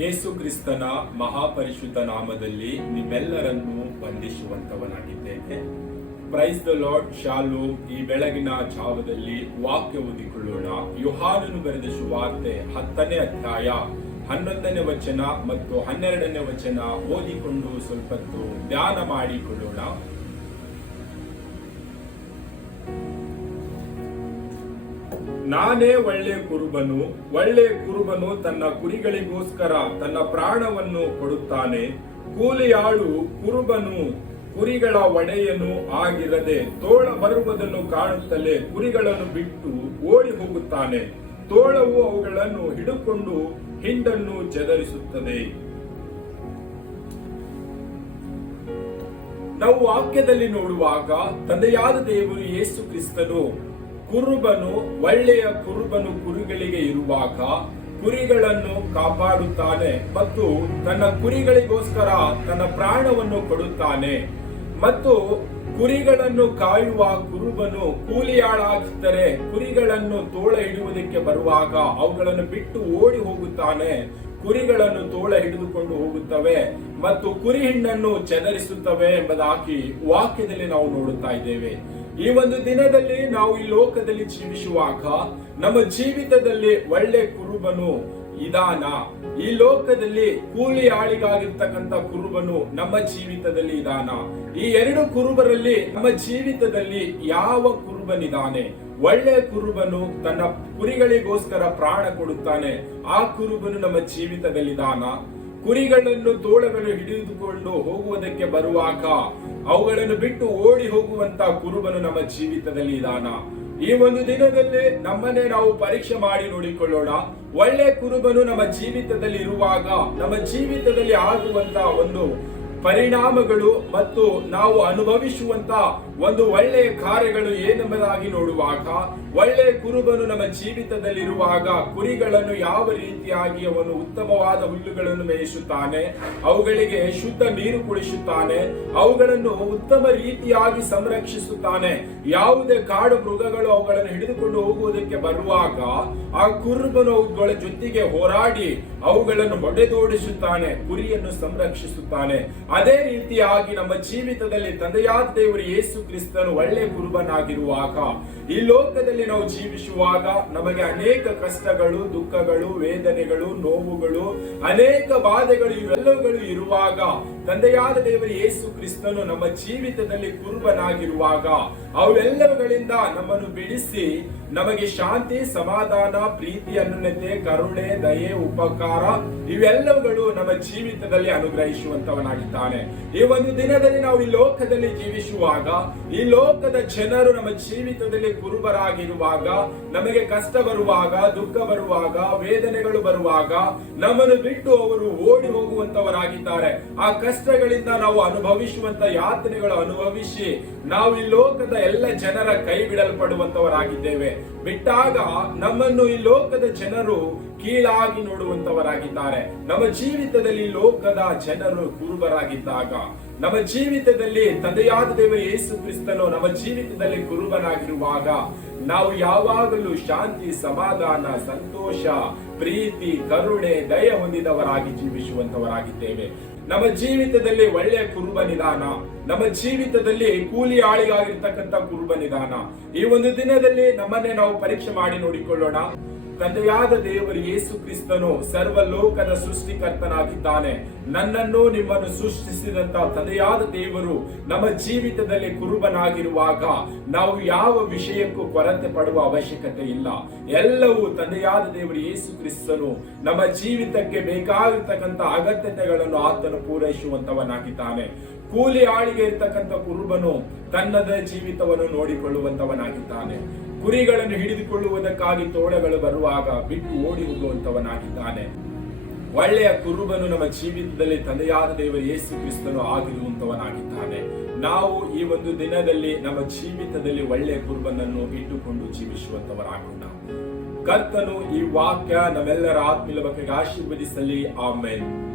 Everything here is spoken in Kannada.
ಯೇಸು ಕ್ರಿಸ್ತನ ಮಹಾಪರಿಶುದ್ಧ ನಾಮದಲ್ಲಿ ನಿಮ್ಮೆಲ್ಲರನ್ನು ವಂದಿಸುವಂತವನಾಗಿದ್ದೇನೆ ಪ್ರೈಸ್ ದ ಲಾರ್ಡ್ ಶಾಲು ಈ ಬೆಳಗಿನ ಜಾವದಲ್ಲಿ ವಾಕ್ಯ ಓದಿಕೊಳ್ಳೋಣ. ಯುಹಾನನು ಬರೆದ ಶುವಾರ್ತೆ ಹತ್ತನೇ ಅಧ್ಯಾಯ ಹನ್ನೊಂದನೇ ವಚನ ಮತ್ತು ಹನ್ನೆರಡನೇ ವಚನ ಓದಿಕೊಂಡು ಸ್ವಲ್ಪೊತ್ತು ಧ್ಯಾನ ಮಾಡಿಕೊಳ್ಳೋಣ. ನಾನೇ ಒಳ್ಳೆ ಕುರುಬನು ಒಳ್ಳೆ ಕುರುಬನು ತನ್ನ ಕುರಿಗಳಿಗೋಸ್ಕರ ತನ್ನ ಪ್ರಾಣವನ್ನು ಕೊಡುತ್ತಾನೆ. ಕೂಲಿಯಾಳು ಕುರುಬನು ಕುರಿಗಳ ಒಡೆಯನು ಆಗಿರದೆ ತೋಳ ಬರುವುದನ್ನು ಕಾಣುತ್ತಲೇ ಕುರಿಗಳನ್ನು ಬಿಟ್ಟು ಓಡಿ ಹೋಗುತ್ತಾನೆ. ತೋಳವು ಅವುಗಳನ್ನು ಹಿಡುಕೊಂಡು ಹಿಂಡನ್ನು ಚದರಿಸುತ್ತದೆ. ನಾವು ವಾಕ್ಯದಲ್ಲಿ ನೋಡುವಾಗ ತಂದೆಯಾದ ದೇವರು ಯೇಸು ಕ್ರಿಸ್ತನು ಕುರುಬನು ಒಳ್ಳೆಯ ಕುರುಬನು ಕುರಿಗಳಿಗೆ ಇರುವಾಗ ಕುರಿಗಳನ್ನು ಕಾಪಾಡುತ್ತಾನೆ ಮತ್ತು ತನ್ನ ಕುರಿಗಳಿಗೋಸ್ಕರ ತನ್ನ ಪ್ರಾಣವನ್ನು ಕೊಡುತ್ತಾನೆ. ಮತ್ತು ಕುರಿಗಳನ್ನು ಕಾಯುವ ಕುರುಬನು ಕೂಲಿಯಾಳಾಗಿದ್ದರೆ ಕುರಿಗಳನ್ನು ತೋಳ ಹಿಡಿಯುವುದಕ್ಕೆ ಬರುವಾಗ ಅವುಗಳನ್ನು ಬಿಟ್ಟು ಓಡಿ ಹೋಗುತ್ತಾನೆ. ಕುರಿಗಳನ್ನು ತೋಳ ಹಿಡಿದುಕೊಂಡು ಹೋಗುತ್ತವೆ ಮತ್ತು ಕುರಿ ಹಿಂಡನ್ನು ಚದರಿಸುತ್ತವೆ ಎಂಬುದಾಗಿ ವಾಕ್ಯದಲ್ಲಿ ನಾವು ನೋಡುತ್ತಾ ಇದ್ದೇವೆ. ಈ ಒಂದು ದಿನದಲ್ಲಿ ನಾವು ಈ ಲೋಕದಲ್ಲಿ ಜೀವಿಸುವಾಗ ನಮ್ಮ ಜೀವಿತದಲ್ಲಿ ಒಳ್ಳೆ ಕುರುಬನು ಇದಾನ. ಈ ಲೋಕದಲ್ಲಿ ಕೂಲಿ ಆಳಿಗಾಗಿರ್ತಕ್ಕಂಥ ಕುರುಬನು ನಮ್ಮ ಜೀವಿತದಲ್ಲಿ ಇದಾನ. ಈ ಎರಡು ಕುರುಬರಲ್ಲಿ ನಮ್ಮ ಜೀವಿತದಲ್ಲಿ ಯಾವ ಕುರುಬನಿದಾನೆ? ಒಳ್ಳೆ ಕುರುಬನು ತನ್ನ ಕುರಿಗಳಿಗೋಸ್ಕರ ಪ್ರಾಣ ಕೊಡುತ್ತಾನೆ. ಆ ಕುರುಬನು ನಮ್ಮ ಜೀವಿತದಲ್ಲಿದಾನ. ಕುರಿಗಳನ್ನು ತೋಳಗಳು ಹಿಡಿದುಕೊಂಡು ಹೋಗುವುದಕ್ಕೆ ಬರುವಾಗ ಅವುಗಳನ್ನು ಬಿಟ್ಟು ಓಡಿ ಹೋಗುವಂತ ಕುರುಬನು ನಮ್ಮ ಜೀವಿತದಲ್ಲಿ ಇದಾನ. ಈ ಒಂದು ದಿನದಲ್ಲಿ ನಮ್ಮನ್ನೇ ನಾವು ಪರೀಕ್ಷೆ ಮಾಡಿ ನೋಡಿಕೊಳ್ಳೋಣ. ಒಳ್ಳೆ ಕುರುಬನು ನಮ್ಮ ಜೀವಿತದಲ್ಲಿ ಇರುವಾಗ, ನಮ್ಮ ಜೀವಿತದಲ್ಲಿ ಆಗುವಂತ ಒಂದು ಪರಿಣಾಮಗಳು ಮತ್ತು ನಾವು ಅನುಭವಿಸುವಂತ ಒಂದು ಒಳ್ಳೆಯ ಕಾರ್ಯಗಳು ಏನೆಂಬುದಾಗಿ ನೋಡುವಾಗ ಒಳ್ಳೆಯ ಕುರುಬನು ನಮ್ಮ ಜೀವಿತದಲ್ಲಿರುವಾಗ ಕುರಿಗಳನ್ನು ಯಾವ ರೀತಿಯಾಗಿ ಅವನು ಉತ್ತಮವಾದ ಹುಲ್ಲುಗಳನ್ನು ಮೇಯಿಸುತ್ತಾನೆ, ಅವುಗಳಿಗೆ ಶುದ್ಧ ನೀರು ಕುಡಿಸುತ್ತಾನೆ, ಅವುಗಳನ್ನು ಉತ್ತಮ ರೀತಿಯಾಗಿ ಸಂರಕ್ಷಿಸುತ್ತಾನೆ, ಯಾವುದೇ ಕಾಡು ಮೃಗಗಳು ಅವುಗಳನ್ನು ಹಿಡಿದುಕೊಂಡು ಹೋಗುವುದಕ್ಕೆ ಬರುವಾಗ ಆ ಕುರುಬನು ಅವುಗಳ ಜೊತೆಗೆ ಹೋರಾಡಿ ಅವುಗಳನ್ನು ಹೊಡೆದೋಡಿಸುತ್ತಾನೆ ಕುರಿಯನ್ನು ಸಂರಕ್ಷಿಸುತ್ತಾನೆ. ಅದೇ ರೀತಿಯಾಗಿ ನಮ್ಮ ಜೀವಿತದಲ್ಲಿ ತಂದೆಯಾದ ದೇವರು ಯೇಸು ಕ್ರಿಸ್ತನು ಒಳ್ಳೆ ಕುರುಬನಾಗಿರುವಾಗ, ಈ ಲೋಕದಲ್ಲಿ ನಾವು ಜೀವಿಸುವಾಗ ನಮಗೆ ಅನೇಕ ಕಷ್ಟಗಳು, ದುಃಖಗಳು, ವೇದನೆಗಳು, ನೋವುಗಳು, ಅನೇಕ ಬಾಧೆಗಳು ಇವೆಲ್ಲವುಗಳು ಇರುವಾಗ, ತಂದೆಯಾದ ದೇವರು ಯೇಸು ಕ್ರಿಸ್ತನು ನಮ್ಮ ಜೀವಿತದಲ್ಲಿ ಕುರುಬನಾಗಿರುವಾಗ, ಅವೆಲ್ಲವುಗಳಿಂದ ನಮ್ಮನ್ನು ಬಿಡಿಸಿ ನಮಗೆ ಶಾಂತಿ, ಸಮಾಧಾನ, ಪ್ರೀತಿ ಅನ್ಯತೆ ಕರುಣೆ, ದಯೆ, ಉಪಕಾರ ಇವೆಲ್ಲವುಗಳು ನಮ್ಮ ಜೀವಿತದಲ್ಲಿ ಅನುಗ್ರಹಿಸುವಂತವನಾಗಿದ್ದಾನೆ. ಈ ಒಂದು ದಿನದಲ್ಲಿ ನಾವು ಈ ಲೋಕದಲ್ಲಿ ಜೀವಿಸುವಾಗ ಈ ಲೋಕದ ಜನರು ನಮ್ಮ ಜೀವಿತದಲ್ಲಿ ಕುರುಬರಾಗಿರುವಾಗ, ನಮಗೆ ಕಷ್ಟ ಬರುವಾಗ, ದುಃಖ ಬರುವಾಗ, ವೇದನೆಗಳು ಬರುವಾಗ, ನಮ್ಮನ್ನು ಬಿಟ್ಟು ಅವರು ಓಡಿ ಹೋಗುವಂತವರಾಗಿದ್ದಾರೆ. ಆ ಕಷ್ಟಗಳಿಂದ ನಾವು ಅನುಭವಿಸುವಂತ ಯಾತನೆಗಳು ಅನುಭವಿಸಿ, ನಾವು ಈ ಲೋಕದ ಎಲ್ಲ ಜನರ ಕೈ ಬಿಡಲ್ಪಡುವಂತವರಾಗಿದ್ದೇವೆ. ಬಿಟ್ಟಾಗ ನಮ್ಮನ್ನು ಈ ಲೋಕದ ಜನರು ಕೀಳಾಗಿ ನೋಡುವಂತವರಾಗಿದ್ದಾರೆ. ನಮ್ಮ ಜೀವಿತದಲ್ಲಿ ಲೋಕದ ಜನರು ಕುರುಬರಾಗಿದ್ದಾಗ ನಮ್ಮ ಜೀವಿತದಲ್ಲಿ ತಂದೆಯಾದ ದೇವ ಯೇಸು ಕ್ರಿಸ್ತನು ನಮ್ಮ ಜೀವಿತದಲ್ಲಿ ಕುರುಬನಾಗಿರುವಾಗ ನಾವು ಯಾವಾಗಲೂ ಶಾಂತಿ, ಸಮಾಧಾನ, ಸಂತೋಷ, ಪ್ರೀತಿ, ಕರುಣೆ, ದಯ ಹೊಂದಿದವರಾಗಿ ಜೀವಿಸುವಂತವರಾಗಿದ್ದೇವೆ. ನಮ್ಮ ಜೀವಿತದಲ್ಲಿ ಒಳ್ಳೆಯ ಕುರುಬನಿದಾನ ನಮ್ಮ ಜೀವಿತದಲ್ಲಿ ಕೂಲಿ ಆಳಿಗಾಗಿರ್ತಕ್ಕಂಥ ಕುರುಬ ನಿಧಾನ. ಈ ಒಂದು ದಿನದಲ್ಲಿ ನಮ್ಮನ್ನೇ ನಾವು ಪರೀಕ್ಷೆ ಮಾಡಿ ನೋಡಿಕೊಳ್ಳೋಣ. ತಂದೆಯಾದ ದೇವರು ಯೇಸು ಕ್ರಿಸ್ತನು ಸರ್ವ ಲೋಕದ ಸೃಷ್ಟಿಕರ್ತನಾಗಿದ್ದಾನೆ. ನನ್ನನ್ನು ನಿಮ್ಮನ್ನು ಸೃಷ್ಟಿಸಿದಂತ ತಂದೆಯಾದ ದೇವರು ನಮ್ಮ ಜೀವಿತದಲ್ಲಿ ಕುರುಬನಾಗಿರುವಾಗ ನಾವು ಯಾವ ವಿಷಯಕ್ಕೂ ಕೊರತೆ ಪಡುವ ಅವಶ್ಯಕತೆ ಇಲ್ಲ. ಎಲ್ಲವೂ ತಂದೆಯಾದ ದೇವರು ಯೇಸು ಕ್ರಿಸ್ತನು ನಮ್ಮ ಜೀವಿತಕ್ಕೆ ಬೇಕಾಗಿರ್ತಕ್ಕಂಥ ಅಗತ್ಯತೆಗಳನ್ನು ಆತನು ಪೂರೈಸುವಂತವನಾಗಿದ್ದಾನೆ ಕೂಲಿ ಆಳಿಗೆ ಇರ್ತಕ್ಕಂಥ ಕುರುಬನು ತನ್ನದ ಜೀವಿತವನ್ನು ನೋಡಿಕೊಳ್ಳುವಂತವನಾಗಿದ್ದಾನೆ ಕುರಿಗಳನ್ನು ಹಿಡಿದುಕೊಳ್ಳುವುದಕ್ಕಾಗಿ ತೋಳಗಳು ಬರುವಾಗ ಬಿಟ್ಟು ಓಡಿ ಹೋಗುವಂತವನಾಗಿದ್ದಾನೆ ಒಳ್ಳೆಯ ಕುರುಬನು ನಮ್ಮ ಜೀವಿತದಲ್ಲಿ ತಂದೆಯಾದ ದೇವ ಯೇಸು ಕ್ರಿಸ್ತನು ಆಗಿರುವಂತವನಾಗಿದ್ದಾನೆ ನಾವು ಈ ಒಂದು ದಿನದಲ್ಲಿ ನಮ್ಮ ಜೀವಿತದಲ್ಲಿ ಒಳ್ಳೆಯ ಕುರುಬನನ್ನು ಇಟ್ಟುಕೊಂಡು ಜೀವಿಸುವಂತವರಾಗೋಣ ಕರ್ತನು ಈ ವಾಕ್ಯ ನಮ್ಮೆಲ್ಲರ ಆತ್ಮೀಯ ಬಗ್ಗೆ ಆಶೀರ್ವದಿಸಲಿ. ಆಮೇಲೆ